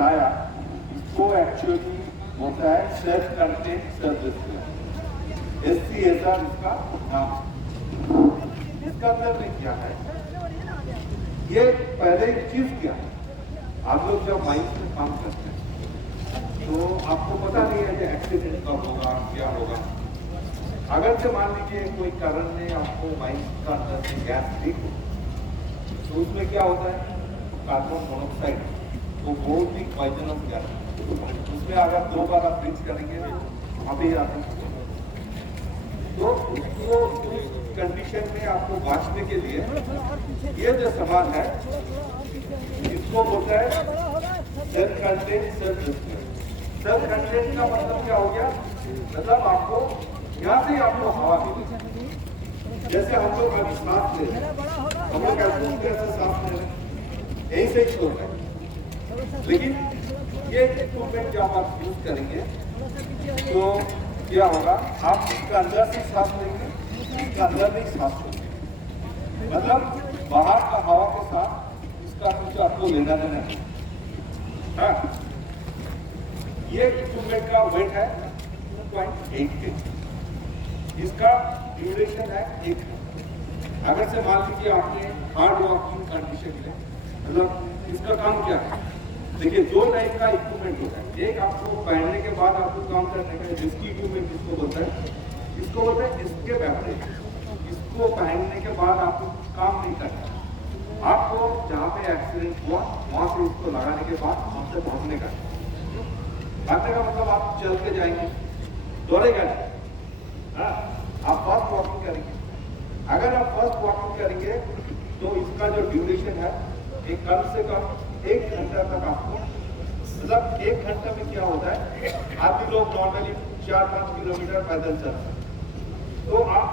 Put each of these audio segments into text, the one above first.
बताया, इसको एक्चुअली होता है सेल्फ कंटेन सर्विस। SCSR इसका नाम। इसका अंदर में क्या है, ये पहले चीज क्या है, आप लोग जब माइंस में काम करते हैं तो आपको पता नहीं है कि एक्सीडेंट कब होगा, क्या होगा। अगर से मान लीजिए कोई कारण में आपको माइंस का अंदर से गैस लीक हो, तो उसमें क्या होता है, कार्बन मोनोऑक्साइड, वो बहुत ही पॉइजनस गैस है। उसमें अगर 2 बार आप ब्रीथ करेंगे वहाँ पे आते हैं। तो उसको उस कंडीशन में आपको बचने के लिए ये जो सामान है, इसको बोलता है self contain service. Self contain का मतलब क्या हो गया, मतलब आपको यहाँ से आपको हवा मिली। जैसे हम लोग अभी सांस ले रहे हैं, हम लोग ऐसे सांस ले रहे हैं, यही से ही छोड़ रहे हैं। लेकिन ये इक्विपमेंट जब आप यूज करेंगे तो क्या होगा, आप इसका अंदर से सांस लेंगे, इसका अंदर नहीं सांस लेंगे, मतलब बाहर का हवा के साथ इसका कुछ आपको लेना देना है। हाँ, ये इक्विपमेंट का वेट है 2.8 kg। इसका ड्यूरेशन है 1 घंटा। अगर से मान लीजिए आपने हार्ड वर्किंग कंडीशन में, मतलब इसका काम क्या है, देखिए 2 टाइप का इक्विपमेंट होता है। एक आपको पहनने के बाद आपको काम करने का रिस्की इक्विपमेंट इसको बोलता है, इसको बोलते हैं इसके बैटरी। इसको पहनने के बाद आपको काम नहीं करना, आपको जहाँ पे एक्सीडेंट हुआ वहाँ से इसको लगाने के बाद वहाँ से भागने का। भागने का मतलब आप चल के जाएंगे, दौड़ेगा नहीं। हाँ, आप फास्ट वॉकिंग करेंगे। अगर आप फास्ट वॉकिंग करेंगे तो इसका जो ड्यूरेशन है, एक कम से कम 1 घंटा तक आपको, मतलब 1 घंटा में क्या होता है, आदमी लोग नॉर्मली 4-5 किलोमीटर पैदल चलते हैं। तो आप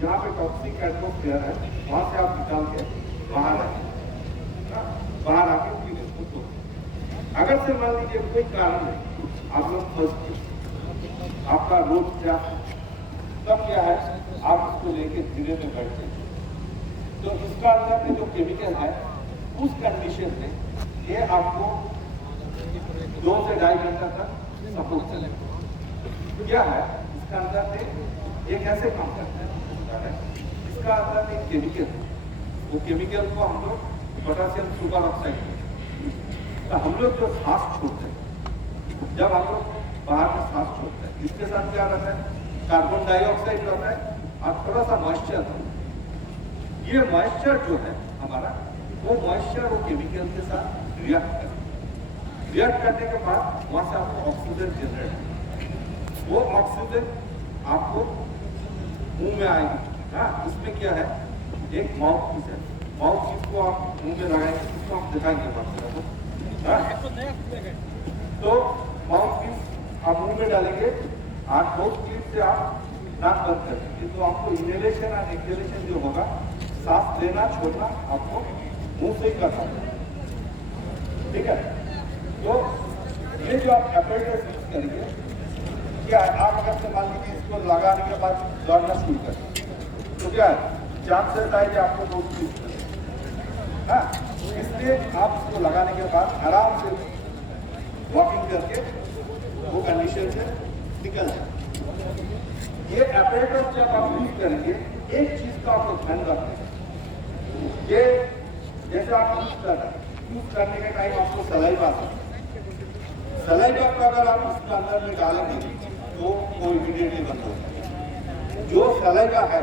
जहाँ पे टॉक्सिक एटमॉस्फेयर है वहाँ से आप निकाल के बाहर आए, बाहर आके पीने उसको। अगर से मान लीजिए कोई कारण है आप लोग फंस गए, आपका रोड क्या है, तब क्या है, आप इसको लेके धीरे में बैठते हैं, तो इसका अंदर में जो केमिकल है उस कंडीशन में ये आपको 2 से 2.5 घंटा तक सपोर्ट चलेगा। क्या है इसका अंदर में, ये कैसे काम करता है, इसका अंदर में केमिकल है, वो केमिकल को हम लोग पोटेशियम सुपर ऑक्साइड, तो हम लोग जो सांस छोड़ते हैं, जब हम लोग बाहर में सांस छोड़ते हैं, इसके साथ क्या रहता है, कार्बन डाइऑक्साइड रहता है और थोड़ा सा मॉइस्चर। ये मॉइस्चर जो है हमारा, वो मॉइस्चर वो केमिकल के साथ रिएक्ट करने के बाद वहाँ से आपको ऑक्सीजन जनरेट, वो ऑक्सीजन आपको मुंह में आएगी। हाँ, इसमें क्या है, एक माउथ पीस है, माउथ पीस को आप मुंह में लगाएंगे, इसको आप दिखाएंगे बात। तो माउथ पीस आप मुंह में डालेंगे, 8 क्लिप से आप नाक बंद करेंगे, तो आपको इनहेलेशन और एक्सहेलेशन जो होगा, सांस लेना छोड़ना आपको मुंह से ही करना है। ठीक है, तो ये जो आप एपरेटस यूज करेंगे, क्या आप अगर से मान लीजिए इसको लगाने के बाद दौड़ना शुरू करें, तो क्या है, चांसेस है कि आपको बहुत कुछ करें। हाँ, इसलिए आप इसको लगाने के बाद आराम से वॉकिंग करके वो कंडीशन से निकल जाए। ये एपरेटस जब आप यूज करेंगे, एक चीज का आपको ध्यान रखना है, ये जैसे आप यूज कर रहे हैं, यूज करने के टाइम आपको सलाइवा को अगर आप उसके अंदर में डालेंगे तो वो इमीडिएटली बंद हो जाएगा। जो सलाइवा है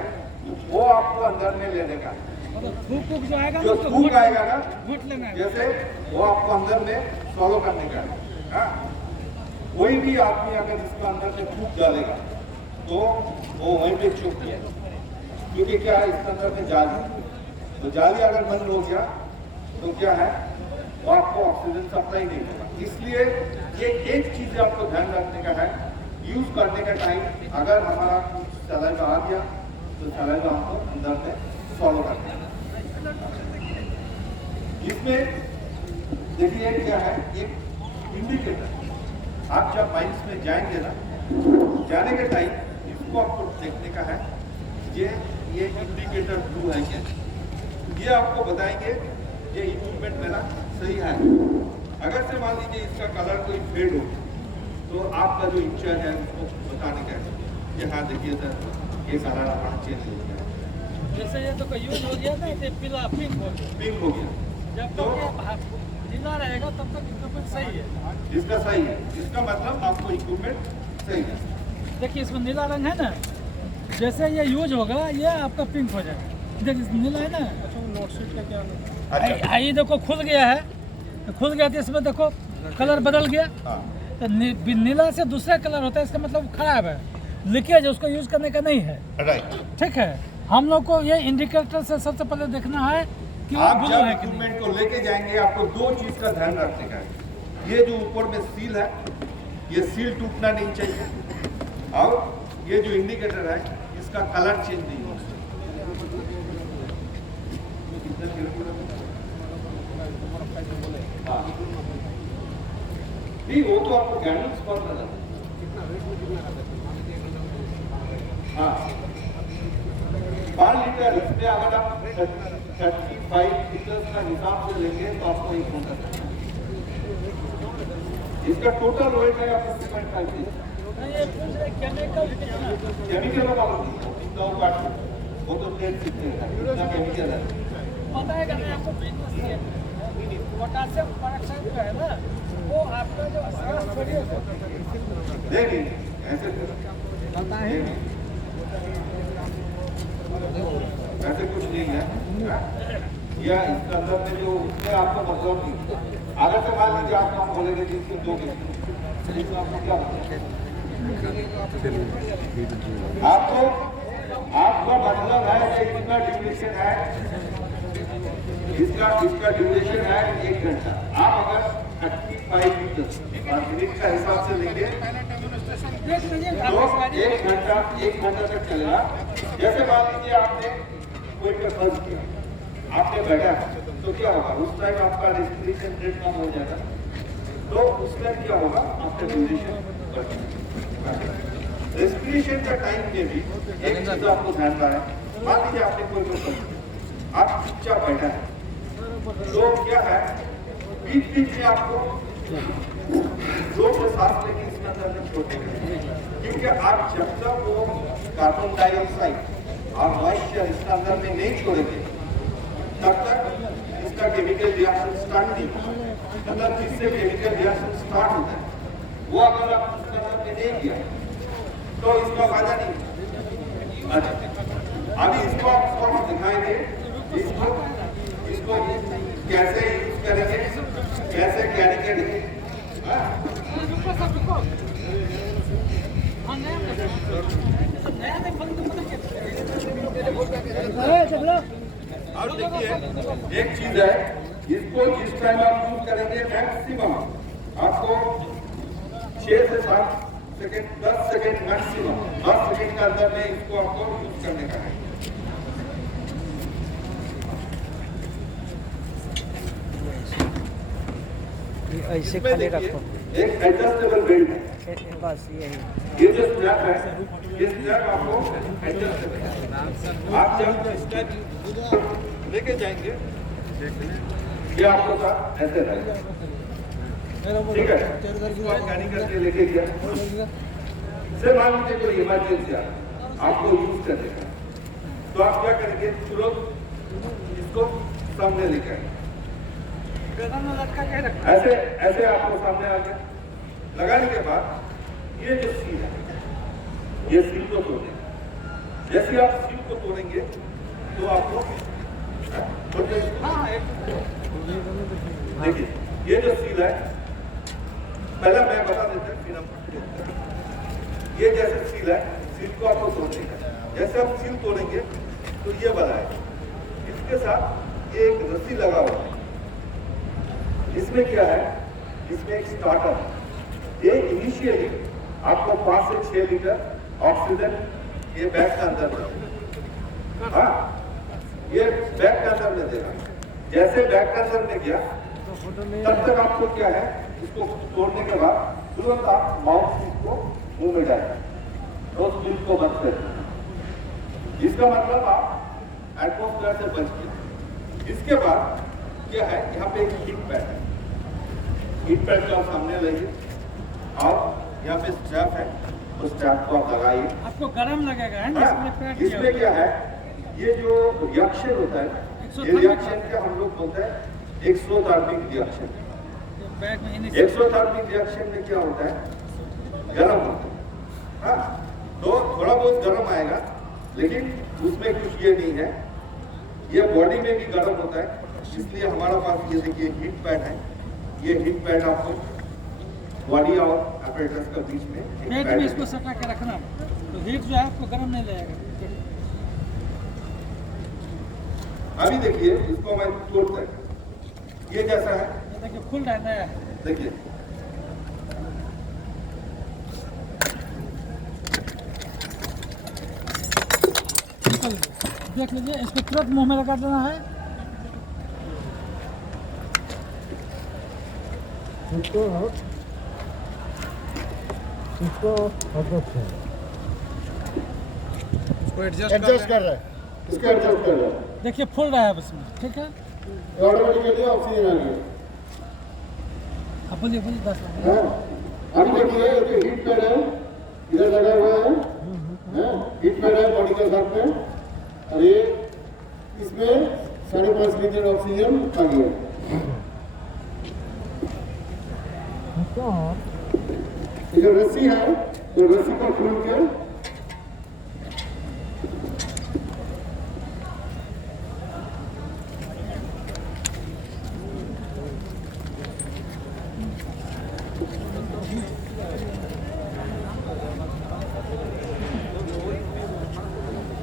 वो आपको अंदर में लेने का, जो थूक आएगा ना, जैसे वो आपको अंदर में सॉलो करने का है। हाँ, कोई भी आदमी अगर इसका अंदर में थूक डालेगा तो वो वहीं पे चुप है, क्योंकि क्या है, इसके अंदर में जाली, तो जाली अगर बंद हो गया तो क्या है, वो आपको ऑक्सीजन सप्लाई नहीं होगा। इसलिए ये एक चीज आपको ध्यान रखने का है, यूज करने का टाइम अगर हमारा सलाइवा आ गया तो सलाइवा हमको अंदर में फॉलो करना है। इसमें देखिए क्या है, एक इंडिकेटर, आप जब माइंस में जाएंगे ना, जाने के टाइम इसको आपको देखने का है, ये इंडिकेटर ब्लू है क्या, ये आपको बताएंगे ये इक्विपमेंट मेरा सही है। अगर से मान लीजिए इसका कलर कोई फेड हो तो आपका जो इंचार्ज है उसको बताने का है कि हाँ देखिए सर ये कलर हमारा चेंज हो गया, जैसे ये तो यूज हो गया ना, ये पीला पिंक हो गया, पिंक हो गया, जब तो तक ये नीला रहेगा तब तक इक्विपमेंट सही है। इसका सही है, इसका मतलब आपको इक्विपमेंट सही है। देखिए इसमें नीला रंग है ना, जैसे ये यूज होगा ये आपका पिंक हो जाएगा। देखिए नीला है ना, नोट शीट का क्या ये देखो खुल गया है, खुल गया तो इसमें देखो कलर बदल गया। तो नीला से दूसरा कलर होता है, इसका मतलब खराब है, लीकेज, उसको यूज करने का नहीं है। राइट, ठीक है, हम लोग को ये इंडिकेटर से सबसे पहले देखना है कि वो आप ब्लू जब है कि नहीं। इक्विपमेंट को लेके जाएंगे आपको दो चीज का ध्यान रखने का है। ये जो ऊपर में सील है, ये सील टूटना नहीं चाहिए, और ये जो इंडिकेटर है इसका कलर चेंज नहीं हो सकता। नहीं, वो तो आपको गाइडेंस पर नजर। हाँ, 5 लीटर इसमें अगर आप 35 लीटर का हिसाब से लेंगे तो आपको 1 घंटा लगेगा। इसका टोटल वेट है आपको 3.5 केमिकल का वो तो केमिकल है। पता है कि नहीं आपको पोटासियम पेरोक्साइड जो है ना, वो आपका जो नहीं ऐसे ऐसे कुछ नहीं है, या इसके अंदर में जो उसमें आपको मतलब नहीं। अगर तो मान लीजिए आप काम बोलेंगे कि इसको 2 घंटे, आपको क्या आपका मतलब है कि इसका ड्यूरेशन है, इसका ड्यूरेशन है 1 घंटा। आप अगर 35 मिनट का हिसाब से लेंगे तो 1 घंटा तक चलेगा। जैसे मान लीजिए आपने कोई पे फर्ज किया, आपने बैठा तो क्या होगा, उस टाइम आपका रेस्पिरेशन रेट कम हो जाएगा, तो उसमें क्या होगा, आपका ड्यूरेशन बढ़ जाएगा। रेस्पिरेशन का टाइम में भी एक चीज आपको ध्यान रहा है। मान लीजिए आपने कोई फर्ज, आप चुपचाप बैठा है तो क्या है, बीच बीच में आपको जोर से सांस लेके इसके अंदर में छोड़ेंगे, क्योंकि आप जब तक वो कार्बन डाइऑक्साइड और मॉइस्चर इसके अंदर में नहीं छोड़ेंगे तब तक इसका केमिकल रिएक्शन स्टार्ट नहीं होगा। मतलब जिससे केमिकल रिएक्शन स्टार्ट होता है वो अगर आप इसके अंदर में नहीं किया तो इसका फायदा नहीं। अच्छा, अभी इसको आप दिखाएंगे, इसको कैसे यूज करेंगे, कैसे कैरी करेंगे। अब देखिए एक चीज है, इसको जिस टाइम आप यूज करेंगे मैक्सिमम आपको 6 से 7 सेकेंड, 10 सेकेंड मैक्सिमम 10 सेकेंड के अंदर में इसको आपको यूज करने का है। ऐसे खाली रखो। एक एडजस्टेबल बेल्ट है, बस यही। ये जो स्ट्रैप है, ये स्ट्रैप आपको एडजस्टेबल है। आप जब स्ट्रैप लेके जाएंगे ये आपको साथ ऐसे रहेगा, ठीक है। इसको कैरी करके लेके गया, से मान लीजिए कोई इमरजेंसी आ आपको यूज करने का, तो आप क्या करेंगे, तुरंत इसको सामने लेके आएंगे, ऐसे ऐसे आपको सामने आ गया। लगाने के बाद ये जो सील है, ये सील को तोड़ेंगे। जैसे आप सील को तोड़ेंगे तो आपको देखिए ये जो सील है, पहले मैं बता देता हूँ फिर हम। ये जैसे सील है, सील को आपको तोड़ने का, जैसे आप सील तोड़ेंगे तो ये वाला है, इसके साथ ये एक रस्सी लगा हुआ है। इसमें क्या है, इसमें एक स्टार्टर है। ये इनिशियली आपको 5 से 6 लीटर ऑक्सीजन ये बैग के अंदर में, हाँ ये बैग के अंदर में देगा। जैसे बैग के अंदर में गया तब तक आपको क्या है, इसको तोड़ने के बाद तुरंत आप माउथ को मुंह में डालें, तो स्लिप को बंद कर दें। इसका मतलब आप एटमॉस्फेयर से बच गए। इसके बाद क्या है, यहाँ पे एक हीट पैड है, हीट पैड को आप सामने लाइए और यहाँ पे स्ट्रैप है, उस स्ट्रैप को आप लगाइए। आपको गर्म लगेगा है ना, इसलिए पैड किया इसमें क्या है, ये जो रिएक्शन होता है, ये रिएक्शन का हम लोग बोलते हैं एक्सोथर्मिक रिएक्शन। बैग में एक्सोथर्मिक रिएक्शन में क्या होता है, गर्म होता है। हाँ, तो थोड़ा बहुत गर्म आएगा, लेकिन उसमें कुछ ये नहीं है, ये बॉडी में भी गर्म होता है। इसलिए हमारा पास ये देखिए हीट पैड है। ये हीट पैड आपको बॉडी और apparatus के बीच में एक बैग पैड में है। इसको सटा के रखना, तो हीट जो है आपको गर्म नहीं लगेगा। अभी देखिए इसको मैं तोड़ता है, ये जैसा है, ये देखिए खुल रहा है नया है। देखिए निकल गया। देख लीजिए, इसको तुरंत मुंह में लगा देना है। एडजस्ट कर रहा है, इसको एडजस्ट कर रहा है, देखिए फूल रहा है उसमें, ठीक है। ऑटोमेटिकली ऑक्सीजन आ गया। अब बोलिए 10 हाँ, अभी देखिए ये जो हीट पैड है इधर लगा हुआ है, हीट पैड है बॉडी के साथ में, और ये इसमें 5.5 लीटर ऑक्सीजन आ गया। ये जो रस्सी है, तो रस्सी को खोल के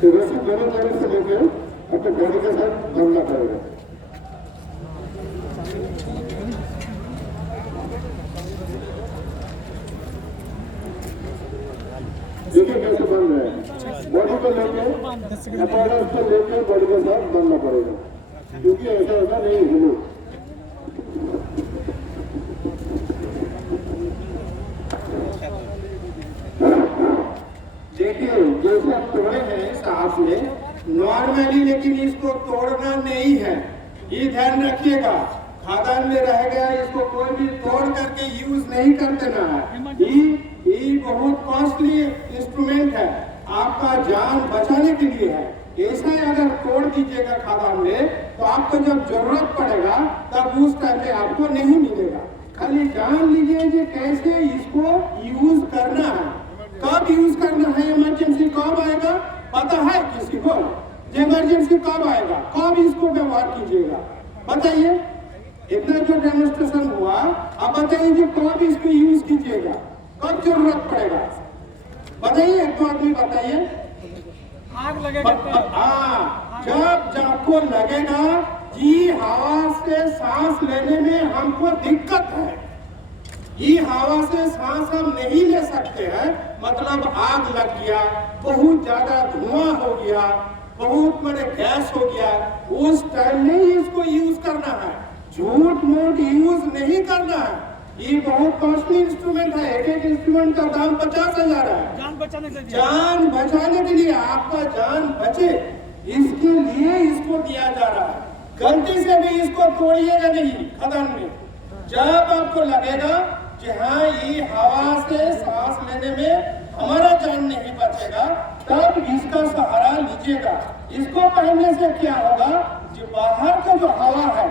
रस्सी दोनों जगह से लेके अपने बॉडी के साथ बांधना पड़ेगा। देखिए कैसे बन रहे हैं, बॉडी को लेके apparatus को लेके बॉडी के साथ बांधना पड़ेगा, क्योंकि ऐसा होता नहीं हिलो। देखिए जैसे आप तोड़े हैं सांस में नॉर्मली, लेकिन इसको तोड़ना नहीं है, ये ध्यान रखिएगा। खादान में रह गया, इसको कोई भी तोड़ करके यूज नहीं कर देना है। ये बहुत कॉस्टली इंस्ट्रूमेंट है, आपका जान बचाने के लिए है। ऐसा अगर तोड़ दीजिएगा खादान में, तो आपको जब जरूरत पड़ेगा तब उस टाइम पे आपको नहीं मिलेगा। खाली जान लीजिए कि कैसे इसको यूज करना है, कब यूज करना है, इमरजेंसी कब आएगा पता है किसी को? इमरजेंसी कब आएगा, कब इसको व्यवहार कीजिएगा बताइए। इतना जो डेमोन्स्ट्रेशन हुआ, अब बताइए कि कब इसको यूज कीजिएगा, कब जरूरत पड़ेगा बताइए, एक तो आदमी बताइए। आग लगेगा तब। हाँ, जब आपको लगेगा कि हवा से सांस लेने में हमको दिक्कत है, ये हवा से सांस हम नहीं ले सकते हैं, मतलब आग लग गया, बहुत ज्यादा धुआं हो गया, बहुत बड़े गैस हो गया, उस टाइम में ही इसको यूज करना है, झूठ मूठ यूज नहीं करना है। ये बहुत कॉस्टली इंस्ट्रूमेंट है, एक एक इंस्ट्रूमेंट का दाम 50,000 है। जान बचाने के लिए, जान बचाने के लिए, आपका जान बचे इसके लिए इसको दिया जा रहा है। गलती से भी इसको तोड़िएगा नहीं खदान में। जब आपको लगेगा कि हाँ ये हवा से सांस लेने में हमारा जान नहीं बचेगा, तब इसका सहारा लीजिएगा। इसको पहनने से क्या होगा, जो बाहर का जो हवा है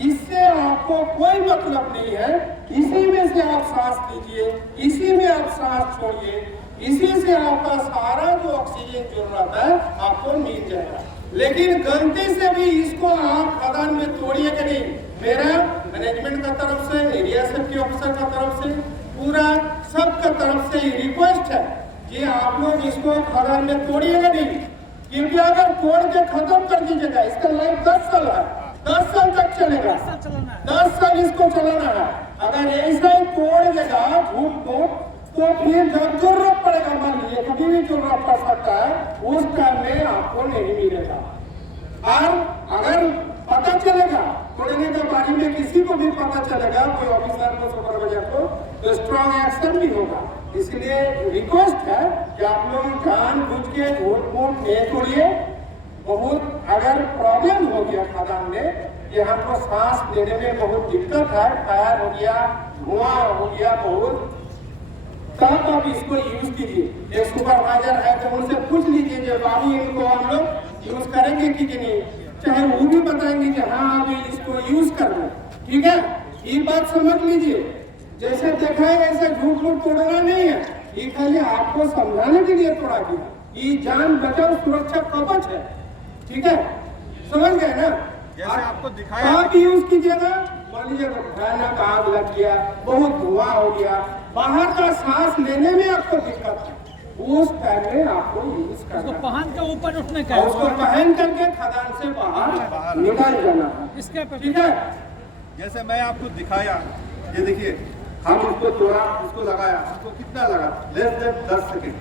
इससे आपको कोई मतलब नहीं है, इसी में से आप सांस लीजिए, इसी में आप सांस छोड़िए, इसी से आपका सारा जो ऑक्सीजन जरूरत है आपको मिल जाएगा। लेकिन गलती से भी इसको आप खदान में तोड़िएगा नहीं। मेरा मैनेजमेंट का तरफ से, एरिया सेफ्टी ऑफिसर का तरफ से, पूरा सबका तरफ से रिक्वेस्ट है कि आप लोग इसको खदान में तोड़िएगा नहीं, क्योंकि अगर तोड़ के खत्म कर दीजिएगा, इसका लाइफ 10 साल है, 10 साल तक चलेगा, 10 साल इसको चलाना है। अगर ऐसा ही तोड़ देगा झूठ को, तो फिर जब जरूरत पड़ेगा, मान लीजिए कभी भी जरूरत पड़ सकता है, उस टाइम में आपको नहीं मिलेगा। और अगर पता चलेगा तोड़ने के बारे में, किसी को भी पता चलेगा, कोई ऑफिसर को, सुपरवाइजर को, तो स्ट्रॉन्ग एक्शन भी होगा। इसलिए रिक्वेस्ट है कि आप लोग जानबूझ के झूठ मूठ नहीं तोड़िए। बहुत अगर प्रॉब्लम हो गया खदान में कि हमको सांस लेने में बहुत दिक्कत है, फायर हो गया, धुआं हो गया बहुत, तब आप इसको यूज कीजिए। एक सुपरवाइजर है तो उनसे पूछ लीजिए कि बाबू इनको हम लोग यूज करेंगे कि नहीं, चाहे वो भी बताएंगे कि हाँ अभी इसको यूज करना, ठीक है। ये बात समझ लीजिए, जैसे देखा है ऐसे झूठ मूठ तोड़ना नहीं है, ये खाली आपको समझाने के लिए तोड़ा गया। ये जान बचाओ सुरक्षा कवच है, ठीक है, समझ गए ना। जैसे आपको दिखाया आप यूज कीजिएगा, मान लीजिए भयानक आग लग गया, बहुत धुआं हो गया, बाहर का सांस लेने में आपको दिक्कत है, उस टाइम में आपको यूज उसको करना है। पहन के ऊपर उठने का और उसको पहन करके खदान से बाहर निकाल जाना है, इसके पे ठीक है। जैसे मैं आपको दिखाया, ये देखिए हम इसको तोड़ा, इसको लगाया, इसको कितना लगा, लेस देन 10 सेकेंड।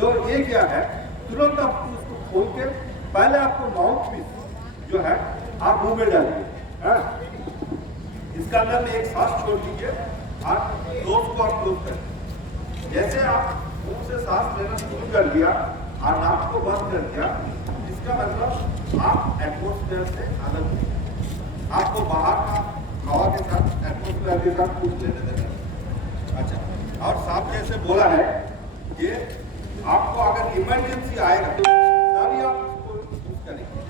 तो ये क्या है, तुरंत आप उसको खोल के पहले आपको माउथ पीस जो है आप मुंह में डालिए, हाँ? इसका अंदर में एक सांस छोड़ दीजिए, आप नोज को आप क्लोज करें। जैसे आप मुंह से सांस लेना शुरू कर दिया और नाक को बंद कर दिया, इसका मतलब आप एटमोस्फेयर से आनंद लीजिए। आपको बाहर का हवा के साथ एटमोस्फेयर के साथ कुछ लेने देना। अच्छा, और साहब जैसे बोला है, ये आपको अगर इमरजेंसी आएगा तभी आप इसको यूज करेंगे,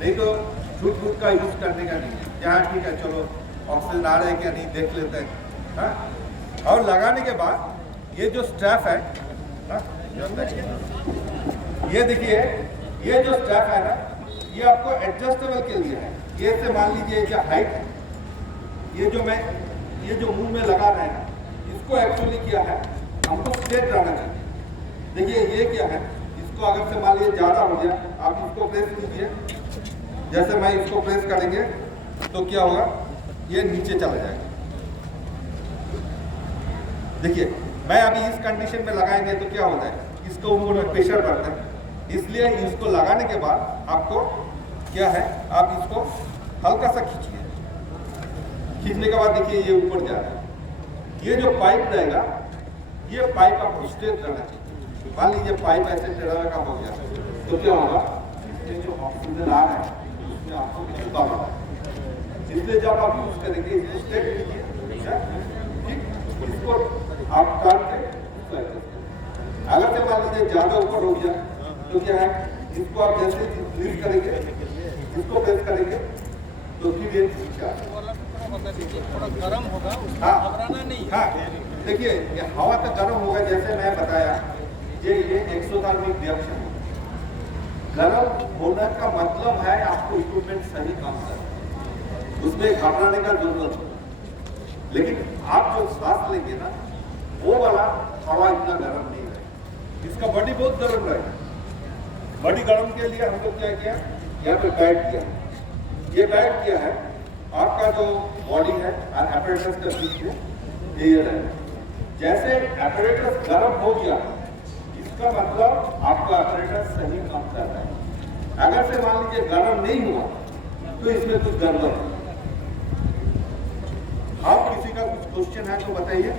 नहीं तो झूठ का यूज करने का नहीं है। क्या ठीक है, चलो ऑक्सीजन आ रहा है क्या नहीं देख लेते हैं, हाँ? और लगाने के बाद ये जो स्ट्रैप है, हाँ? ये देखिए, ये जो स्ट्रैप है ना, ये आपको एडजस्टेबल के लिए है। ये से मान लीजिए जो हाइट है, ये जो मुंह में लगा रहे हैं, इसको एक्चुअली क्या है, हमको स्ट्रेट रहना चाहिए। देखिए ये क्या है, इसको अगर से मान लीजिए ज़्यादा हो गया, आप इसको प्रेस कीजिए, जैसे मैं इसको प्रेस करेंगे तो क्या होगा, ये नीचे चला जाएगा। देखिए मैं अभी इस कंडीशन में लगाएंगे तो क्या होता है, इसको ऊपर में प्रेशर बढ़ता है, इसलिए इसको लगाने के बाद आपको क्या है, आप इसको हल्का सा खींचिए। खींचने के बाद देखिए ये ऊपर जा रहा है। ये जो पाइप रहेगा, ये पाइप आपको स्ट्रेट रहना चाहिए। मान लीजिए पाइप ऐसे टेढ़ा का हो गया तो क्या होगा, इसमें जो ऑक्सीजन आ रहा है उसमें आपको कुछ कम होगा। इसलिए जब आप यूज करेंगे इसको स्ट्रेट कीजिए, ठीक, इसको आप टर्न के अगर से मान लीजिए ज़्यादा ऊपर हो गया तो क्या है, इसको आप जैसे रिलीज करेंगे, इसको प्रेस करेंगे तो फिर ये थोड़ा गर्म होगा, घबराना नहीं। हाँ, देखिए ये हवा तो गर्म होगा, जैसे मैं बताया ये एक्सोथर्मिक रिएक्शन है। गर्म होने का मतलब है आपको इक्विपमेंट सही काम कर, उसमें घबराने का जरूरत है। लेकिन आप जो सांस लेंगे ना, वो वाला हवा इतना गर्म नहीं है, इसका बॉडी बहुत गर्म रहेगा। बॉडी गर्म के लिए हम लोग क्या किया, यहाँ पे बैठ किया, ये बैठ किया है, आपका जो बॉडी है और एपरेटस के बीच में एयर है। जैसे एपरेटस गर्म हो गया, इसका मतलब आपका एपरेटस सही काम कर रहा है। अगर से मान लीजिए गर्म नहीं हुआ तो इसमें कुछ गड़बड़ है। आप किसी का कुछ क्वेश्चन है तो बताइए।